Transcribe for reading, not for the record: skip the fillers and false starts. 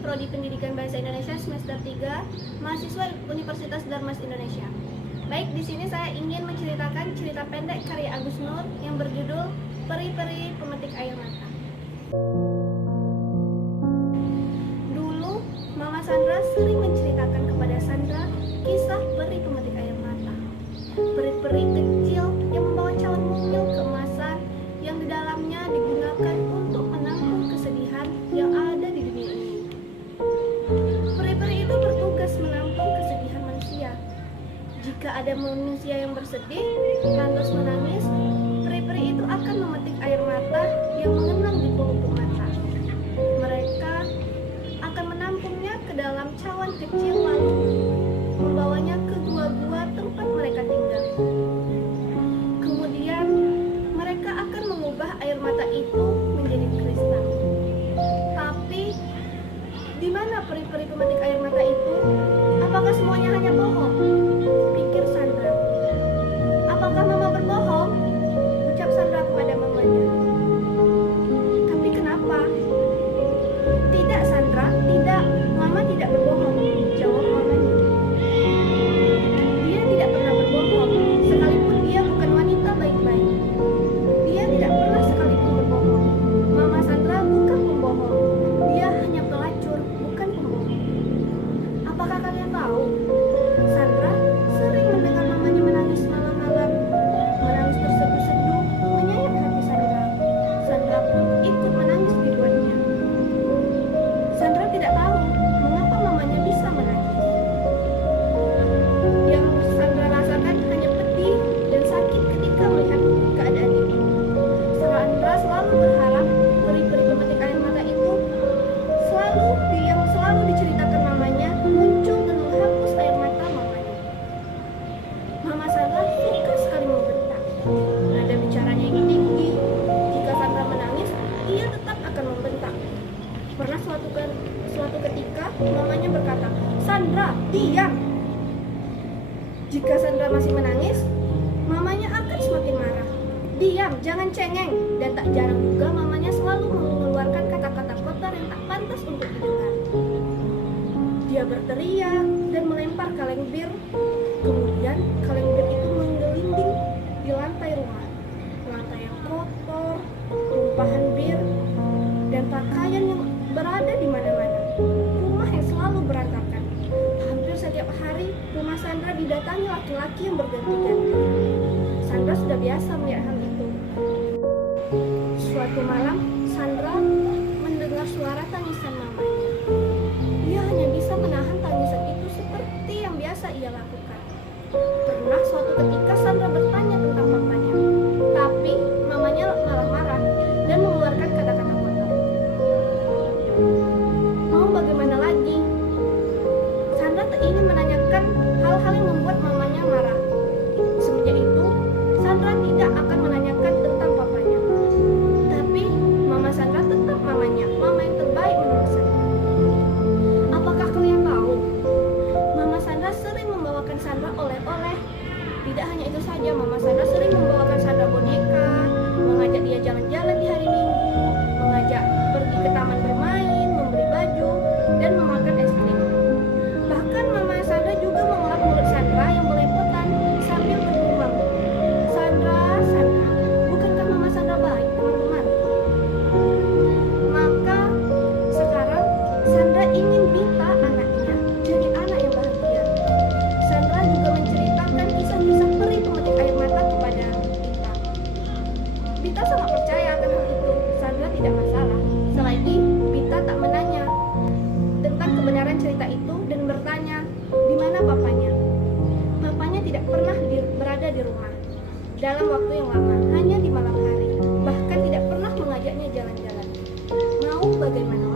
Prodi Pendidikan Bahasa Indonesia semester 3, mahasiswa Universitas Darmas Indonesia. Baik, di sini saya ingin menceritakan cerita pendek karya Agus Nur yang berjudul Peri-peri Pemetik Air Mata. Dulu, Mama Sandra sering menceritakan kepada Sandra kisah peri pemetik air mata. Peri-peri kecil yang membawa cawan mungil keemasan yang di dalamnya digunakan untuk menampung kesedihan yang ada di dunia ini. Peri-peri itu bertugas menampung kesedihan manusia. Jika ada manusia yang bersedih, lantas menangis, peri-peri itu akan memetik air mata yang mengenang di pelupuk mata. Mereka akan menampungnya ke dalam cawan kecil lalu membawanya ke gua-gua tempat mereka tinggal. Kemudian mereka akan mengubah air mata itu menjadi kristal. Tapi di mana peri-peri pemetik air mata itu? Apakah semuanya hanya bohong? Pikir Sandra. Apakah Mama berbohong? Ucap Sandra kepada mamanya. Tapi kenapa? Tidak Sandra, tidak. Mama tidak berbohong, jawab mamanya. Dia tidak pernah berbohong, sekalipun dia bukan wanita baik-baik. Dia tidak pernah sekalipun berbohong. Mama Sandra bukan pembohong. Dia hanya pelacur, bukan pembohong. Apakah kalian tahu? Sandra sering mendengar mamanya menangis malam-malam. Menangis terseduh-seduh, menyayat hati Sandra. Sandra pun ikut menangis di buatnya. Sandra tidak tahu mengapa mamanya bisa menangis. Yang Sandra rasakan hanya pedih dan sakit ketika melihat keadaan itu. Sandra selalu berharap peri-peri pemetik air mata itu yang selalu diceritakan mamanya muncul dan menghapus air mata mamanya. Mama Sandra suka sekali membentak. Nada bicaranya yang tinggi. Jika Sandra menangis, ia tetap akan membentak. Pernah suatu ketika mamanya berkata, "Sandra, diam!" Jika Sandra masih menangis, mamanya akan semakin marah. "Diam, jangan cengeng!" Dan tak jarang juga mamanya selalu mengeluarkan kata-kata kotor yang tak pantas untuk didengar. Dia berteriak dan melempar kaleng bir. Kemudian kaleng bir itu menggelinding di lantai rumah. Lantai yang kotor, tumpahan bir, dan pakaian yang berada di mana-mana. Rumah yang selalu berantakan. Hampir setiap hari, rumah Sandra didatangi laki-laki yang berganti-ganti. Sandra sudah biasa melihat hal itu. Suatu malam, Sandra mendengar suara tangisan mamanya. Dia hanya bisa menahan tangisan itu seperti yang biasa ia lakukan. Pernah suatu ketika Sandra bertanya tentang papanya, tapi mamanya malah marah dan mengeluarkan kata-kata kotor. Mau bagaimana lagi? Sandra tak ingin menanyakan hal-hal yang membuat mamanya marah. Semenjak itu, Sandra tidak akan menanyakan tentang papanya. Tapi Mama Sandra tetap mamanya, mama yang terbaik menurut Sandra. Apakah kalian tahu? Mama Sandra sering membawakan Sandra oleh-oleh. Tidak hanya itu saja, Mama Sandra sering membawakan Sandra boneka, mengajak dia jalan-jalan di hari Minggu, mengajak pergi ke taman bermain, membeli baju, dan memakan es krim. Bahkan Mama Sandra juga mengelap mulut Sandra yang belepotan sambil bergumam, "Sandra, Sandra, bukankah Mama Sandra baik, teman-teman?" Maka sekarang Sandra ingin Bita, anaknya, jadi anak yang bahagia. Sandra juga menceritakan kisah-kisah peri pemetik air mata kepada Bita. Bita sangat percaya akan hal itu. Sandra tidak masalah. Selagi Bita tak menanya tentang kebenaran cerita itu dan bertanya, di mana papanya? Papanya tidak pernah berada di rumah dalam waktu yang lama, hanya di malam hari. Bahkan tidak pernah mengajaknya jalan-jalan. Mau bagaimana